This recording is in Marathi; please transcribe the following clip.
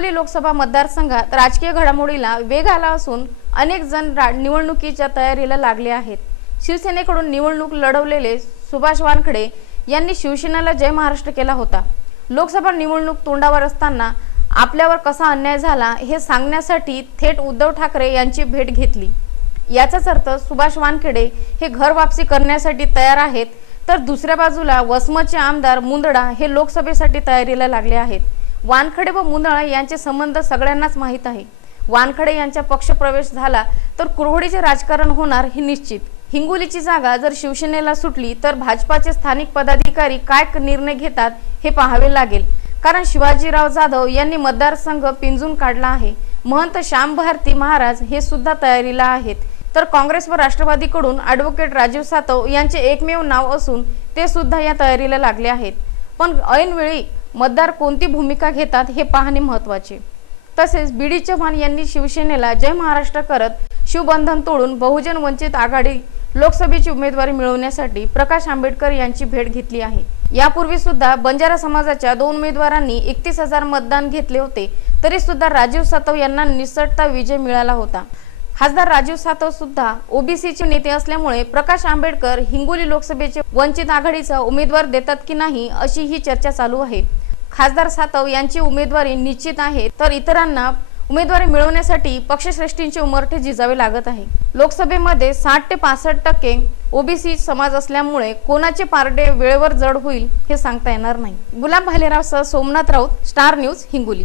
हिंगोली लोकसभा मतदारसंघात राजकीय घडामोडीला वेग आला असून अनेक जण निवडणुकीच्या तयारीला लागले आहेत। शिवसेनेकडून निवडणूक लढवलेले सुभाष वानखडे यांनी शिवसेनेला जय महाराष्ट्र केला होता। लोकसभा निवडणूक तोंडावर असताना आपल्यावर कसा अन्याय झाला हे सांगण्यासाठी थेट उद्धव ठाकरे यांची भेट घेतली। याचाच अर्थ सुभाष वानखडे हे घर वापसी करण्यासाठी तयार आहेत, तर दुसऱ्या बाजूला वसमतचे आमदार मुंदडा हे लोकसभेसाठी तयारीला लागले आहेत। वानखडे व मुंदडा यांचे संबंध सगळ्यांनाच माहीत आहे। वानखडे यांचा पक्षप्रवेश झाला तर कुरघोडीचे राजकारण होणार हे निश्चित। हिंगोलीची जागा जर शिवसेनेला सुटली तर भाजपाचे स्थानिक पदाधिकारी काय निर्णय घेतात हे पाहावे लागेल, कारण शिवाजीराव जाधव यांनी मतदारसंघ पिंजून काढला आहे। महंत श्याम भारती महाराज हे सुद्धा तयारीला आहेत, तर काँग्रेस व राष्ट्रवादीकडून ॲडव्होकेट राजीव सातव यांचे एकमेव नाव असून ते सुद्धा या तयारीला लागले आहेत। पण ऐनवेळी मतदार कोणती भूमिका घेतात हे पाहणे महत्त्वाचे। तसेच बीडी चव्हाण यांनी शिवसेनेला जय महाराष्ट्र करत शिवबंधन तोडून बहुजन वंचित आघाडी लोकसभेची उमेदवारी मिळवण्यासाठी प्रकाश आंबेडकर यांची भेट घेतली आहे। यापूर्वी सुद्धा बंजारा समाजाच्या 2 उमेदवारांनी 31,000 मतदान घेतले होते, तरी सुद्धा राजीव सातव यांना निसटता विजय मिळाला होता। खासदार राजीव सातव सुद्धा ओबीसीचे नेते असल्यामुळे प्रकाश आंबेडकर हिंगोली लोकसभेचे वंचित आघाडीचा उमेदवार देतात की नाही अशी ही चर्चा चालू आहे। खासदार सातव यांची उमेदवारी निश्चित आहे, तर इतरांना उमेदवारी मिळवण्यासाठी पक्षश्रेष्ठींचे उमरठे झिजावे लागत आहे। लोकसभेमध्ये 60 ते 65% ओबीसी समाज असल्यामुळे कोणाचे पारडे वेळेवर जड होईल हे सांगता येणार नाही। गुलाब भालेराव सह सोमनाथ राऊत, स्टार न्यूज, हिंगोली।